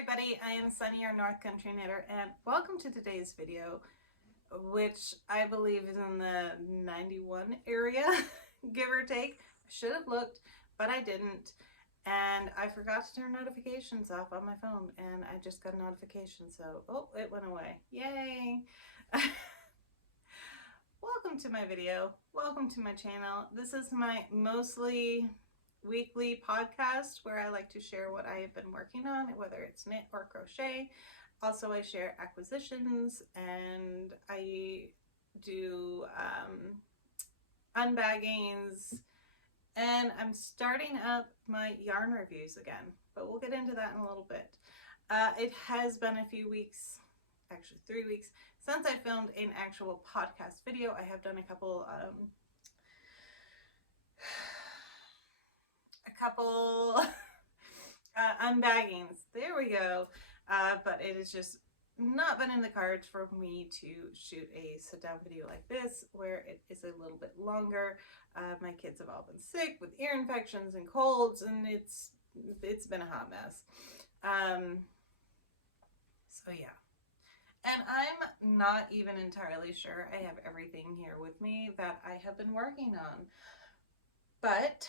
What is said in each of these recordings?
everybody, I am Sunny, your North Country Knitter, and welcome to today's video, which I believe is in the 91 area, give or take. I should have looked, but I didn't, and I forgot to turn notifications off on my phone, and I just got a notification, so, oh, it went away. Yay! Welcome to my video. Welcome to my channel. This is my mostly weekly podcast where I like to share what I have been working on, whether it's knit or crochet. Also, I share acquisitions and I do unbaggings, and I'm starting up my yarn reviews again, but we'll get into that in a little bit. It has been a few weeks, actually 3 weeks, since I filmed an actual podcast video. I have done a couple unbaggings. There we go. But it has just not been in the cards for me to shoot a sit-down video like this, where it is a little bit longer. My kids have all been sick with ear infections and colds, and it's been a hot mess. So yeah. And I'm not even entirely sure I have everything here with me that I have been working on, but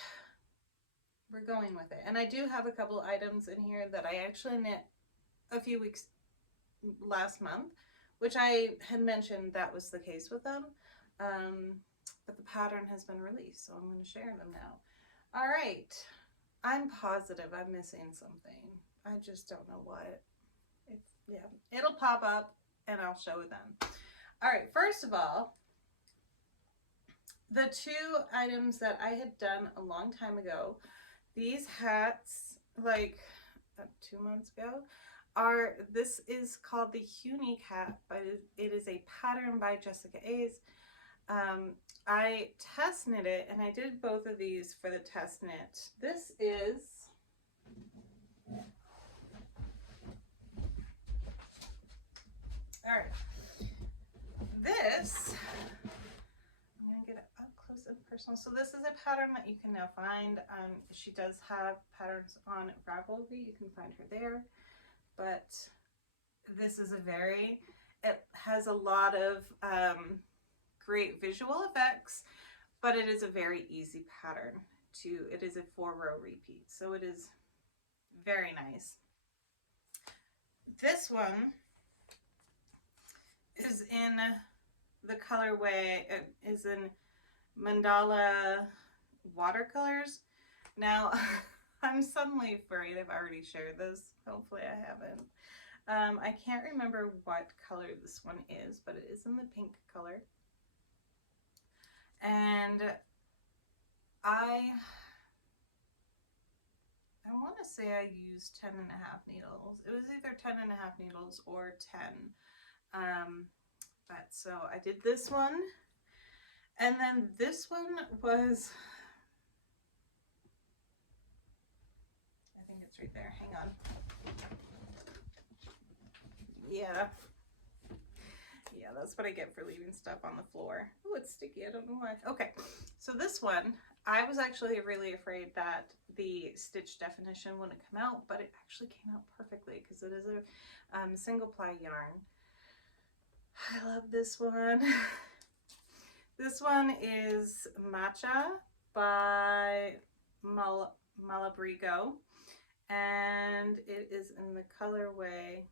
we're going with it. And I do have a couple items in here that I actually knit a few weeks last month, which I had mentioned that was the case with them, but the pattern has been released, so I'm going to share them now. All right, I'm positive I'm missing something. I just don't know what. Yeah, it'll pop up and I'll show them. All right, first of all, the two items that I had done a long time ago, these hats, like 2 months ago, this is called the Unique hat, but it is a pattern by Jessica A's. I test knit it, and I did both of these for the test knit. This is all right. This, I'm going to get it up close and personal. So this is a pattern that you can now find. She does have patterns on Ravelry. You can find her there. But this is it has a lot of great visual effects, but it is a very easy pattern it is a 4-row repeat. So it is very nice. This one is in the colorway, is in Mandala watercolors. Now, I'm suddenly afraid I've already shared this. Hopefully I haven't. I can't remember what color this one is, but it is in the pink color. And I want to say I used 10.5 needles. It was either 10.5 needles or 10. But so I did this one, and then this one was, I think it's right there, hang on. Yeah, that's what I get for leaving stuff on the floor. Oh, it's sticky, I don't know why. Okay, so this one, I was actually really afraid that the stitch definition wouldn't come out, but it actually came out perfectly because it is a single ply yarn. I love this one. This one is Matcha by Malabrigo, and it is in the colorway,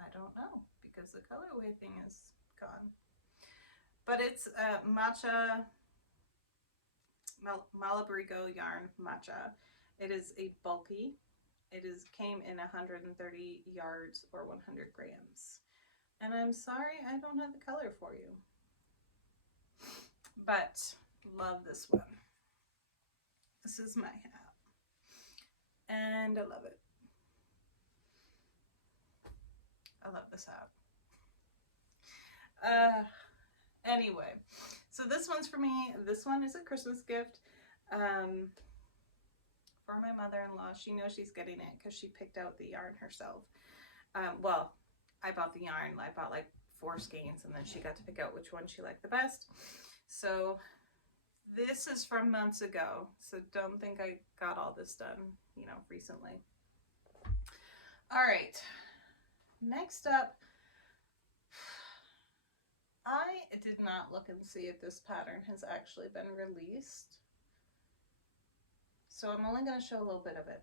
I don't know because the colorway thing is gone, but it's Matcha, Malabrigo yarn Matcha. It is a bulky. It came in 130 yards or 100 grams. And I'm sorry I don't have the color for you. But love this one. This is my hat. And I love it. I love this hat. Anyway, so this one's for me. This one is a Christmas gift. For my mother-in-law. She knows she's getting it because she picked out the yarn herself. Well, I bought the yarn. I bought like 4 skeins, and then she got to pick out which one she liked the best. So This is from months ago, so don't think I got all this done, you know, recently. All right, next up, I did not look and see if this pattern has actually been released. So I'm only going to show a little bit of it.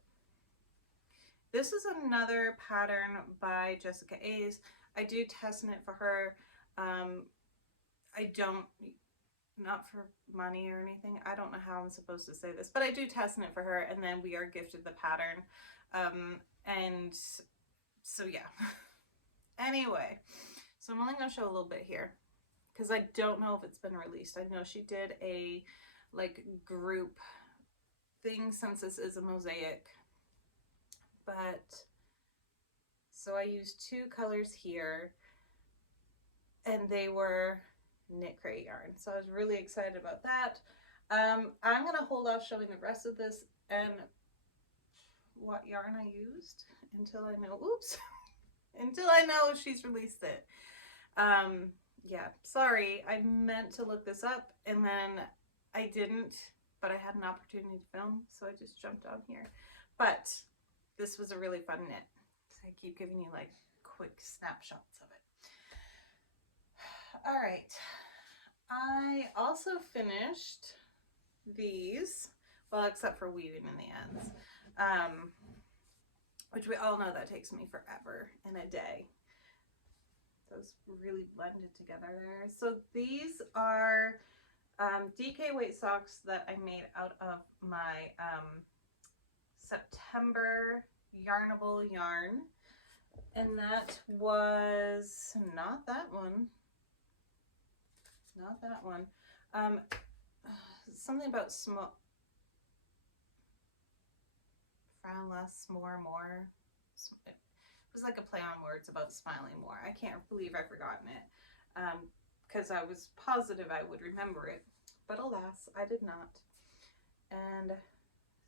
This is another pattern by Jessica A's. I do test knit for her. I don't, not for money or anything. I don't know how I'm supposed to say this, but I do test knit for her, and then we are gifted the pattern. And so yeah. Anyway, so I'm only going to show a little bit here because I don't know if it's been released. I know she did a like group thing since this is a mosaic, but so I used 2 colors here, and they were knit crate yarn, so I was really excited about that. I'm gonna hold off showing the rest of this and what yarn I used until I know, oops, until I know if she's released it. Yeah, sorry, I meant to look this up and then I didn't, but I had an opportunity to film, so I just jumped on here. But this was a really fun knit, so I keep giving you like quick snapshots of it. All right, I also finished these, well, except for weaving in the ends, which we all know that takes me forever in a day. Those really blended together there. So these are DK weight socks that I made out of my September Yarnable yarn, and that was not that one. Not that one. Something about small, frown less, more. It was like a play on words about smiling more. I can't believe I've forgotten it, because I was positive I would remember it, but alas, I did not. And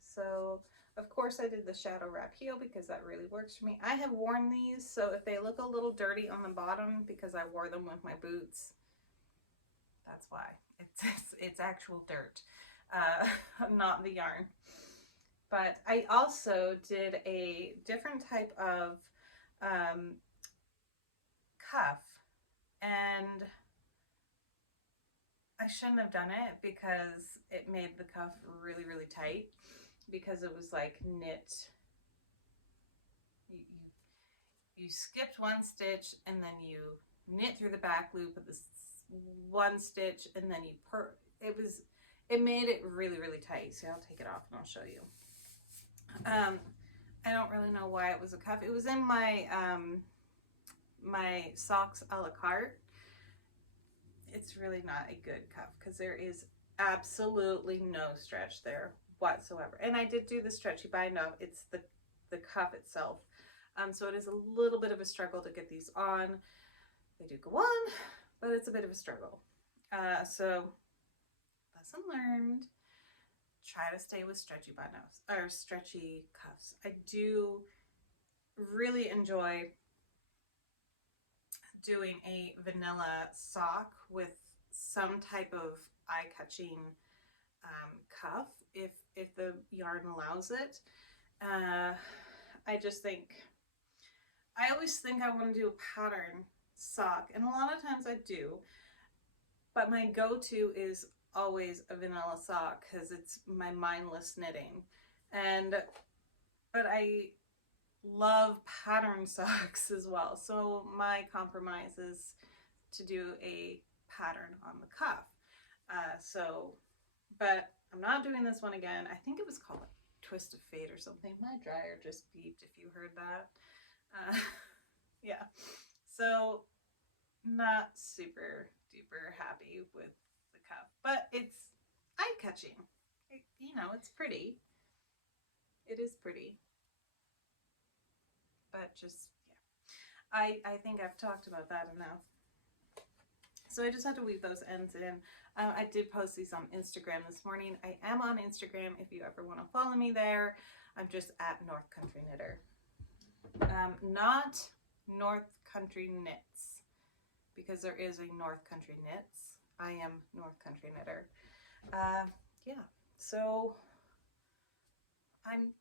so, of course, I did the shadow wrap heel because that really works for me. I have worn these, so if they look a little dirty on the bottom because I wore them with my boots, that's why. It's actual dirt, not the yarn. But I also did a different type of cuff, and I shouldn't have done it because it made the cuff really, really tight because it was like knit. You skipped one stitch and then you knit through the back loop of this one stitch, and then you it made it really, really tight. So I'll take it off and I'll show you. I don't really know why it was a cuff. It was in my my socks a la carte. It's really not a good cuff because there is absolutely no stretch there whatsoever. And I did do the stretchy bind off. It's the cuff itself. So it is a little bit of a struggle to get these on. They do go on, but it's a bit of a struggle. So lesson learned. Try to stay with stretchy bind offs or stretchy cuffs. I do really enjoy doing a vanilla sock with some type of eye-catching cuff if the yarn allows it. I just think, I always think I want to do a pattern sock, and a lot of times I do, but my go-to is always a vanilla sock because it's my mindless knitting. But I love pattern socks as well, so my compromise is to do a pattern on the cuff. But I'm not doing this one again. I think it was called like Twist of Fate or something. My dryer just beeped if you heard that. Yeah, so not super duper happy with the cuff, but it's eye-catching. You know, it's pretty. It is pretty. But just, yeah. I think I've talked about that enough. So I just had to weave those ends in. I did post these on Instagram this morning. I am on Instagram if you ever want to follow me there. I'm just at North Country Knitter. Not North Country Knits, because there is a North Country Knits. I am North Country Knitter. yeah, so I'm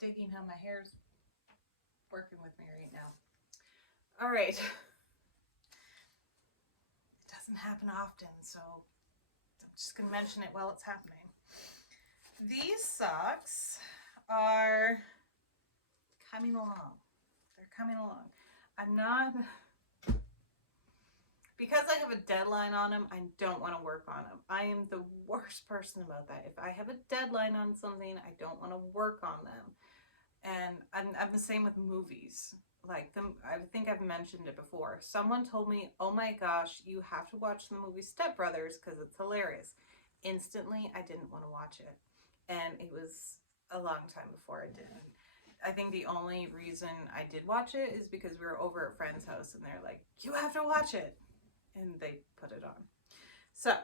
digging how my hair's working with me right now. All right. It doesn't happen often, so I'm just going to mention it while it's happening. These socks are coming along. They're coming along. I'm not, because I have a deadline on them, I don't want to work on them. I am the worst person about that. If I have a deadline on something, I don't want to work on them. And I'm the same with movies. Like them, I think I've mentioned it before. Someone told me, "Oh my gosh, you have to watch the movie Step Brothers because it's hilarious." Instantly, I didn't want to watch it, and it was a long time before I did. I think the only reason I did watch it is because we were over at a friend's house, and they're like, "You have to watch it," and they put it on. So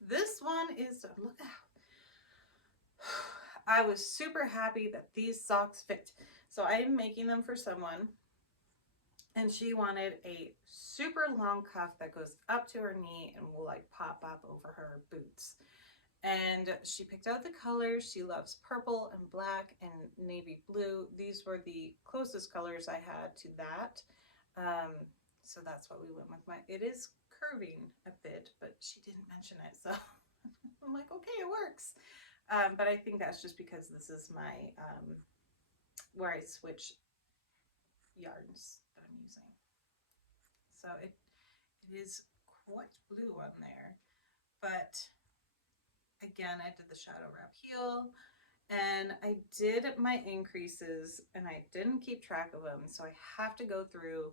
this one is look out. I was super happy that these socks fit. So I am making them for someone, and she wanted a super long cuff that goes up to her knee and will like pop up over her boots. And she picked out the colors. She loves purple and black and navy blue. These were the closest colors I had to that. So that's what we went with. It is curving a bit, but she didn't mention it. So I'm like, okay, it works. But I think that's just because this is my, where I switch yarns that I'm using. So it is quite blue on there. But again, I did the shadow wrap heel, and I did my increases, and I didn't keep track of them. So I have to go through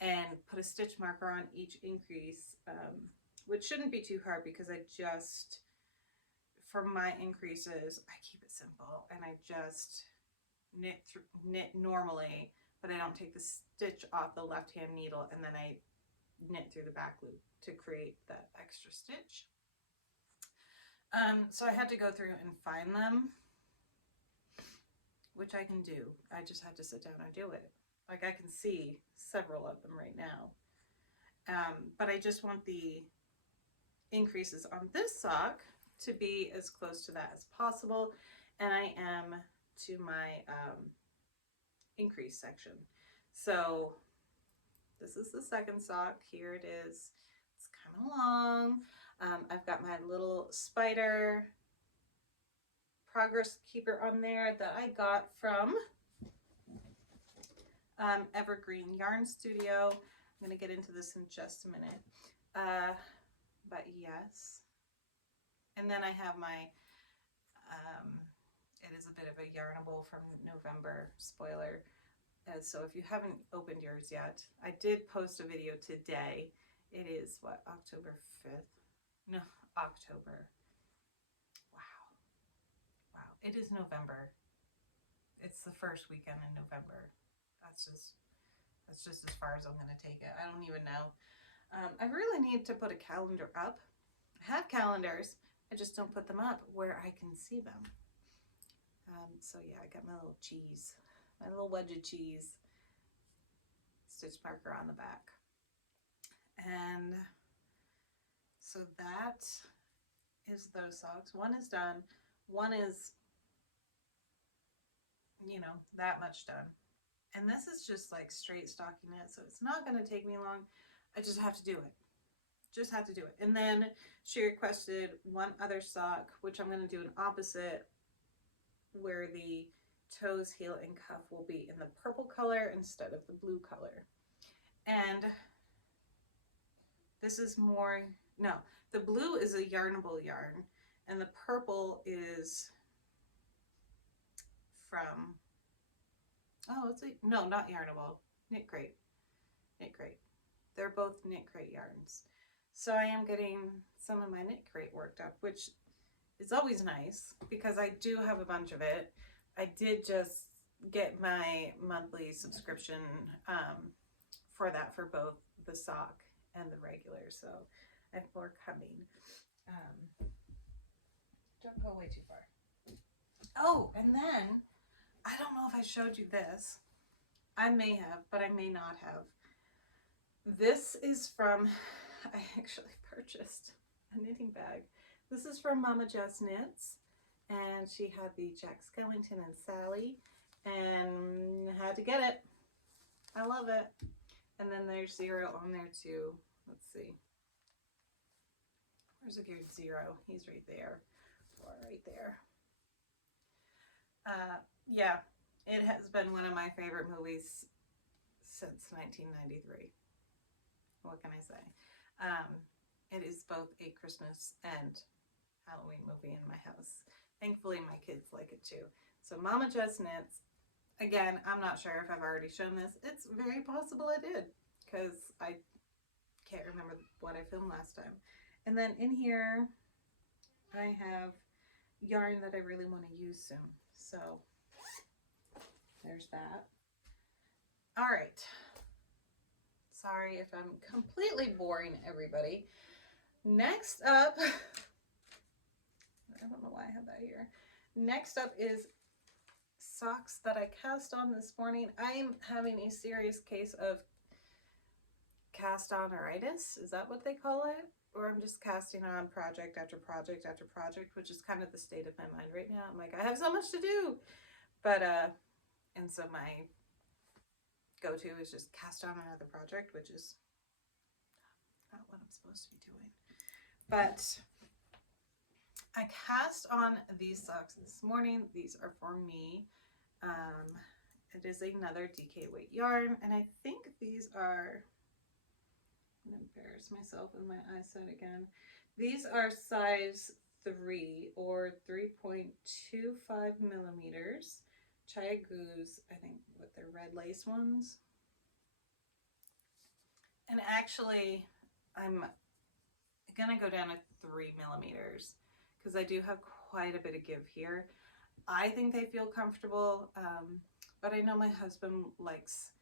and put a stitch marker on each increase, which shouldn't be too hard because I just, for my increases, I keep it simple, and I just knit normally, but I don't take the stitch off the left hand needle, and then I knit through the back loop to create that extra stitch. So I had to go through and find them, which I can do. I just had to sit down and do it. Like I can see several of them right now. But I just want the increases on this sock to be as close to that as possible. And I am to my increase section. So this is the second sock. Here it is. It's coming along. I've got my little spider progress keeper on there that I got from Evergreen Yarn Studio. I'm going to get into this in just a minute. But yes. And then I have my, it is a bit of a Yarnable from November spoiler. So if you haven't opened yours yet, I did post a video today. It is what, October 5th? No, October. Wow. It is November. It's the first weekend in November. That's just as far as I'm going to take it. I don't even know. I really need to put a calendar up. I have calendars. I just don't put them up where I can see them. So yeah, I got my little cheese, my little wedge of cheese stitch marker on the back. And so that is those socks. One is done. One is, you know, that much done. And this is just like straight stockinette, so it's not going to take me long. I just have to do it. Just have to do it. And then she requested one other sock, which I'm going to do an opposite, where the toes, heel, and cuff will be in the purple color instead of the blue color. And this is more, no, the blue is a Yarnable yarn, and the purple is from, oh, it's a, no, not Yarnable, Knit Crate. Knit Crate. They're both Knit Crate yarns. So I am getting some of my Knit Crate worked up, which is always nice because I do have a bunch of it. I did just get my monthly subscription for that, for both the sock and the regular. So I have more coming. Don't go way too far. Oh, and then I don't know if I showed you this. I may have, but I may not have. This is from, I actually purchased a knitting bag. This is from Mama Jess Knits, and she had the Jack Skellington and Sally, and had to get it. I love it. And then there's Zero on there too. Let's see. Where's a good Zero? He's right there. Or right there. Yeah, it has been one of my favorite movies since 1993. What can I say? It is both a Christmas and Halloween movie in my house. Thankfully, my kids like it too. So Mama Jess Knits. Again, I'm not sure if I've already shown this. It's very possible I did, because I can't remember what I filmed last time. And then in here, I have yarn that I really want to use soon. So there's that. All right. Sorry if I'm completely boring everybody. Next up, I don't know why I have that here. Next up is socks that I cast on this morning. I am having a serious case of cast-on-itis. Is that what they call it? Or I'm just casting on project after project after project, which is kind of the state of my mind right now. I'm like, I have so much to do. But, and so my go-to is just cast on another project, which is not what I'm supposed to be doing. But I cast on these socks this morning. These are for me. It is another DK weight yarn, and I think these are, I'm gonna embarrass myself in my eyesight again. These are size 3 or 3.25 millimeters. Chiagoos, I think, with their red lace ones. And actually, I'm gonna go down to 3 millimeters because I do have quite a bit of give here. I think they feel comfortable, but I know my husband likes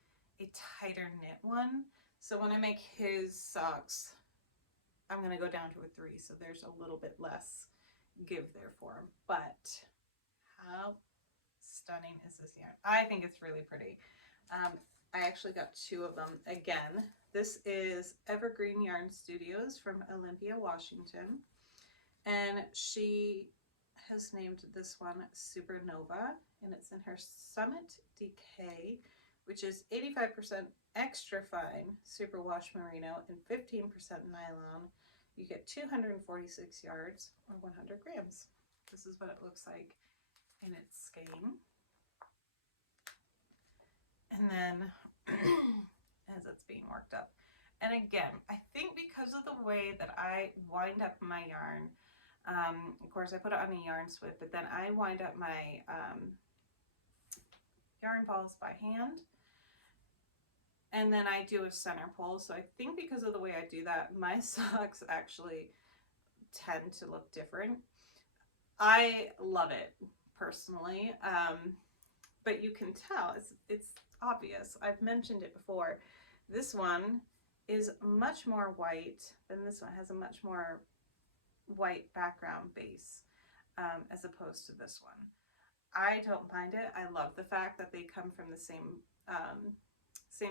a tighter knit one. So when I make his socks, I'm gonna go down to a 3, so there's a little bit less give there for him. But how stunning is this yarn? I think it's really pretty. I actually got 2 of them. Again, this is Evergreen Yarn Studios from Olympia, Washington. And she has named this one Supernova, and it's in her Summit DK, which is 85% extra fine superwash merino and 15% nylon. You get 246 yards or 100 grams. This is what it looks like in its skein. And then as it's being worked up. And again, I think because of the way that I wind up my yarn, of course I put it on a yarn swip, but then I wind up my yarn balls by hand. And then I do a center pull. So I think because of the way I do that, my socks actually tend to look different. I love it personally, but you can tell it's obvious. I've mentioned it before. This one is much more white than this one. It has a much more white background base as opposed to this one. I don't mind it. I love the fact that they come from the same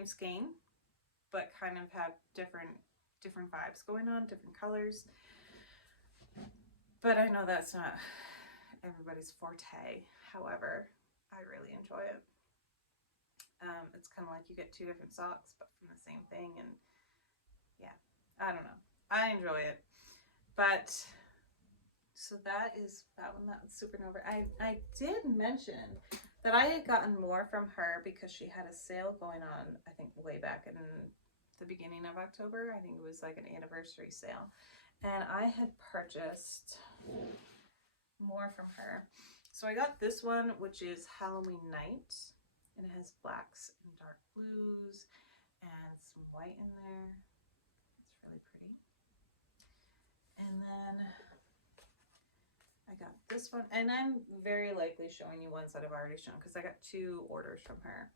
skein, but kind of have different vibes going on, different colors. But I know that's not everybody's forte. However, I really enjoy it. It's kind of like you get 2 different socks, but from the same thing. And yeah, I don't know. I enjoy it. But so that is that one. That was Supernova. I did mention that I had gotten more from her because she had a sale going on, I think way back in the beginning of October. I think it was like an anniversary sale. And I had purchased more from her. So I got this one, which is Halloween Night. And it has blacks and dark blues and some white in there. It's really pretty. And then I got this one, and I'm very likely showing you ones that I've already shown because I got 2 orders from her.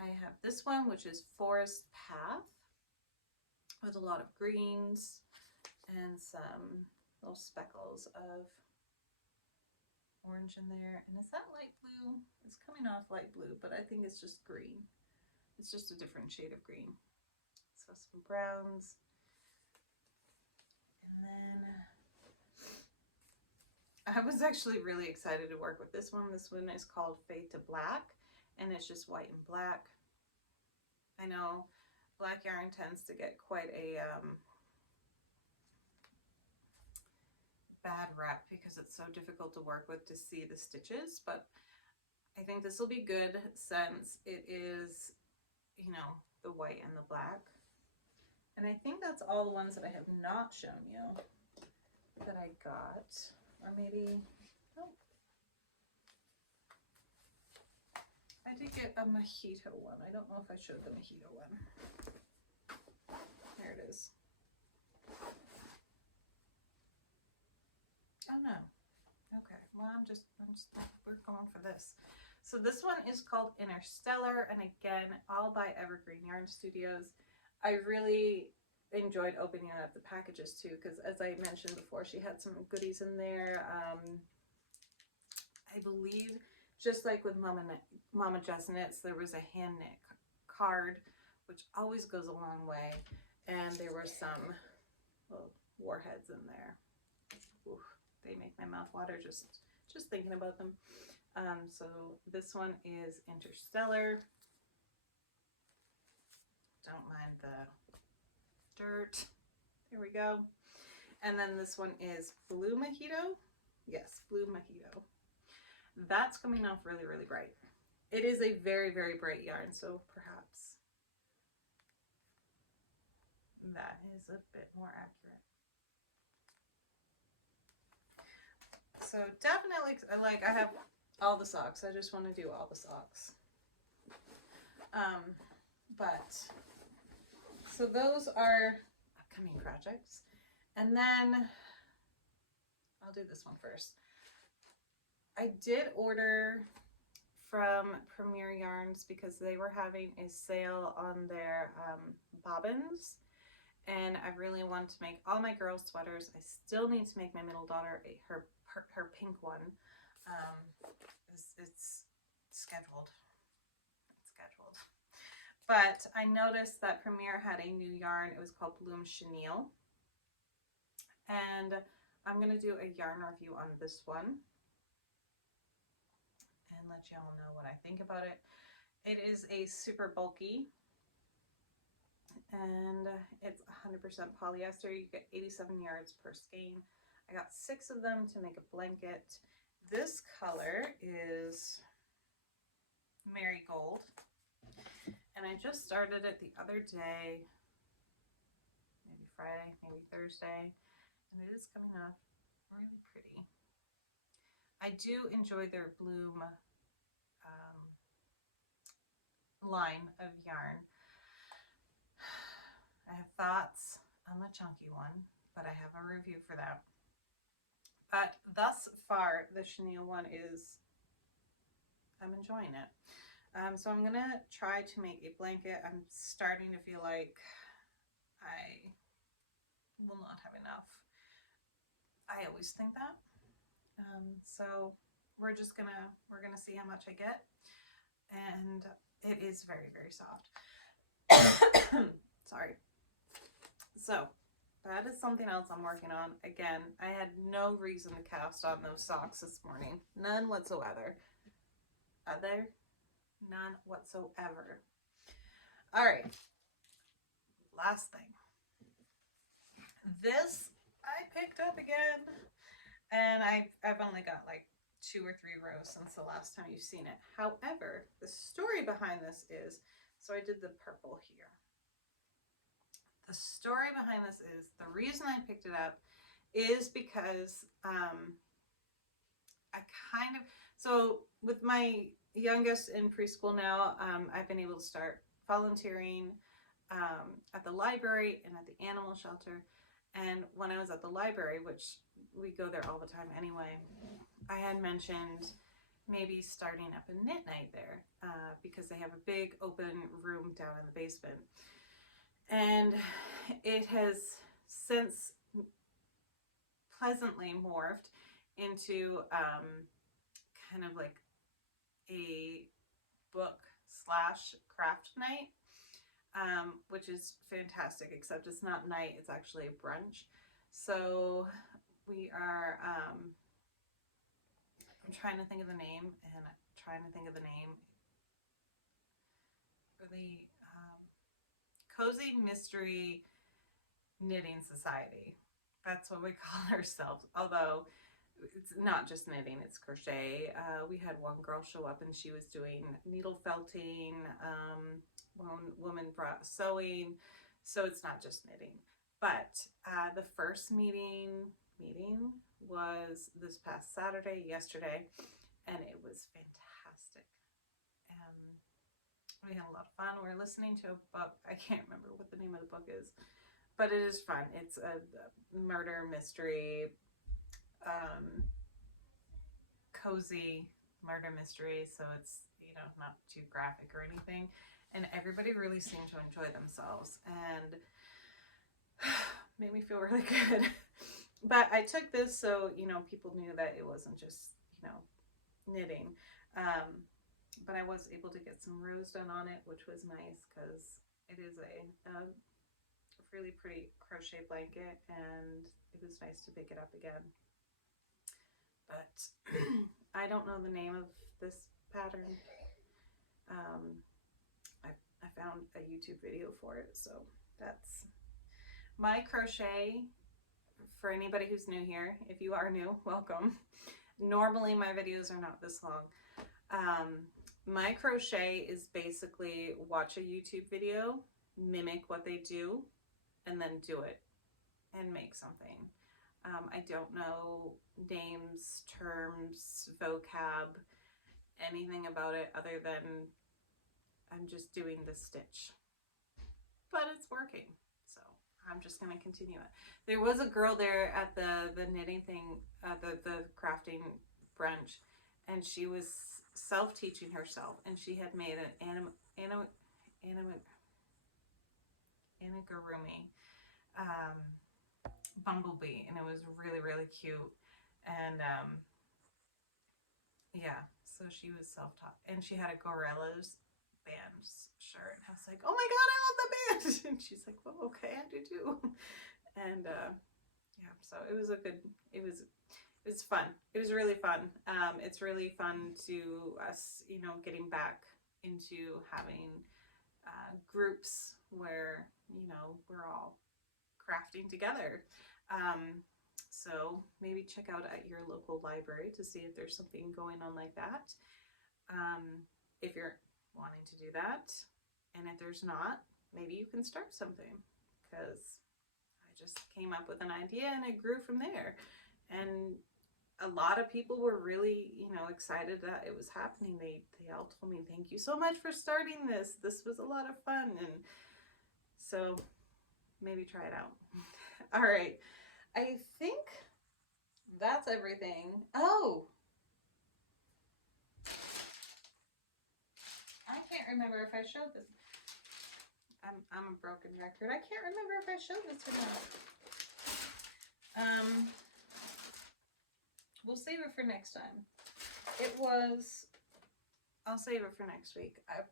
I have this one, which is Forest Path with a lot of greens and some little speckles of orange in there. And is that light blue? It's coming off light blue, but I think it's just green. It's just a different shade of green. So some browns. And then I was actually really excited to work with this one. This one is called Fade to Black, and it's just white and black. I know black yarn tends to get quite a bad rep because it's so difficult to work with to see the stitches, but I think this will be good since it is, you know, the white and the black. And I think that's all the ones that I have not shown you that I got. Or maybe, oh, I did get a mojito one. I don't know if I showed the mojito one. There it is. Oh no. Okay, well we're going for this. So this one is called Interstellar, and again, all by Evergreen Yarn Studios. I really enjoyed opening up the packages too, because as I mentioned before, she had some goodies in there. I believe, just like with Mama Jess Knits, there was a hand knit card, which always goes a long way, and there were some little warheads in there. Ooh, they make my mouth water just thinking about them. So this one is Interstellar. Don't mind the dirt. There we go. And then this one is Blue Mojito. Yes, Blue Mojito. That's coming off really, really bright. It is a very, very bright yarn, so perhaps that is a bit more accurate. So definitely, like, I have all the socks. I just want to do all the socks. But so those are upcoming projects. And then I'll do this one first. I did order from Premier Yarns because they were having a sale on their bobbins, and I really want to make all my girls sweaters. I still need to make my middle daughter her pink one. It's scheduled. But I noticed that Premier had a new yarn. It was called Bloom Chenille, and I'm going to do a yarn review on this one and let y'all know what I think about it. It is a super bulky, and it's 100% polyester. You get 87 yards per skein. I got 6 of them to make a blanket. This color is Marigold, and I just started it the other day, maybe Friday, maybe Thursday, and it is coming off really pretty. I do enjoy their Bloom line of yarn. I have thoughts on the chunky one, but I have a review for that. But thus far, the chenille one I'm enjoying it. So I'm gonna try to make a blanket. I'm starting to feel like I will not have enough. I always think that. So we're gonna see how much I get, and it is very, very soft. Sorry. So that is something else I'm working on. Again, I had no reason to cast on those socks this morning. None whatsoever. Are there? None whatsoever. All right. Last thing. This I picked up again, and I've only got like 2 or 3 rows since the last time you've seen it. However, the story behind this is, so I did the purple here. The story behind this is, the reason I picked it up is because so with my youngest in preschool now, I've been able to start volunteering at the library and at the animal shelter. And when I was at the library, which we go there all the time anyway, I had mentioned maybe starting up a knit night there because they have a big open room down in the basement. And it has since pleasantly morphed into kind of like a book / craft night, which is fantastic, except it's not night, it's actually a brunch. So we are I'm trying to think of the name, and I'm trying to think of the name. The Cozy Mystery Knitting Society. That's what we call ourselves. Although it's not just knitting, it's crochet. We had one girl show up and she was doing needle felting. One woman brought sewing. So it's not just knitting. But the first meeting was this past Saturday, yesterday, and it was fantastic. We had a lot of fun. We're listening to a book. I can't remember what the name of the book is, but it is fun. It's a murder mystery, cozy murder mystery, so it's, you know, not too graphic or anything. And everybody really seemed to enjoy themselves and made me feel really good. But I took this so, you know, people knew that it wasn't just, you know, knitting. But I was able to get some rose done on it, which was nice because it is a really pretty crochet blanket, and it was nice to pick it up again. But I don't know the name of this pattern. I found a YouTube video for it, so that's my crochet. For anybody who's new here, if you are new, welcome. Normally my videos are not this long. My crochet is basically watch a YouTube video, mimic what they do, and then do it and make something. I don't know names, terms, vocab, anything about it other than I'm just doing the stitch. But it's working, so I'm just going to continue it. There was a girl there at the knitting thing, the crafting brunch, and she was self-teaching herself, and she had made an amigurumi bumblebee, and it was really, really cute. And yeah, so she was self-taught, and she had a Gorillas band shirt, and I was like, oh my god, I love the band. And she's like, well, okay, I do too. And yeah, so it was fun. It was really fun. It's really fun to us, you know, getting back into having groups where, you know, we're all crafting together. So maybe check out at your local library to see if there's something going on like that. If you're wanting to do that, and if there's not, maybe you can start something, because I just came up with an idea and it grew from there. And a lot of people were really, you know, excited that it was happening. They all told me, thank you so much for starting this. This was a lot of fun. And so maybe try it out. All right. I think that's everything. Oh, I can't remember if I showed this. I'm a broken record. I can't remember if I showed this or not. We'll save it for next time. I'll save it for next week. I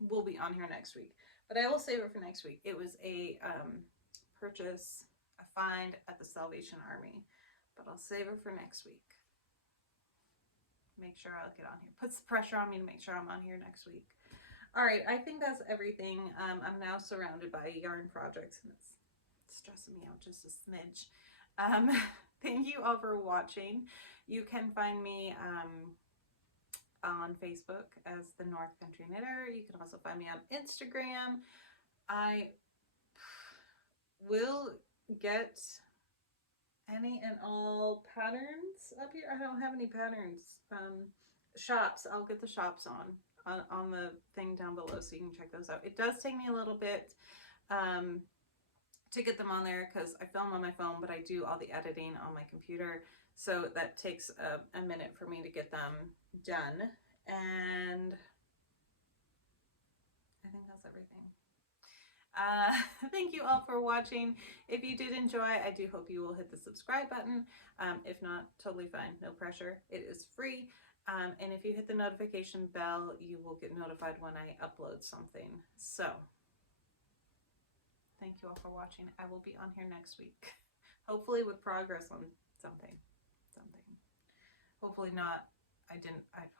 will be on here next week, but I will save it for next week. It was a purchase, a find at the Salvation Army, but I'll save it for next week. Make sure I'll get on here. Puts the pressure on me to make sure I'm on here next week. All right, I think that's everything. I'm now surrounded by yarn projects, and it's stressing me out just a smidge. Thank you all for watching. You can find me on Facebook as the North Country Knitter. You can also find me on Instagram. I will get any and all patterns up here. I don't have any patterns. Shops, I'll get the shops on the thing down below, so you can check those out. It does take me a little bit to get them on there because I film on my phone, but I do all the editing on my computer, so that takes a minute for me to get them done. And I think that's everything. Thank you all for watching. If you did enjoy, I do hope you will hit the subscribe button. If not, totally fine, no pressure. It is free. And if you hit the notification bell, you will get notified when I upload something. So, thank you all for watching. I will be on here next week, hopefully with progress on something. hopefully not,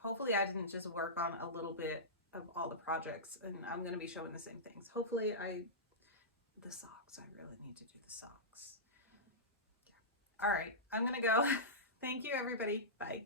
hopefully I didn't just work on a little bit of all the projects, and I'm going to be showing the same things. Hopefully the socks, I really need to do the socks. All right, I'm going to go. Thank you, everybody. Bye.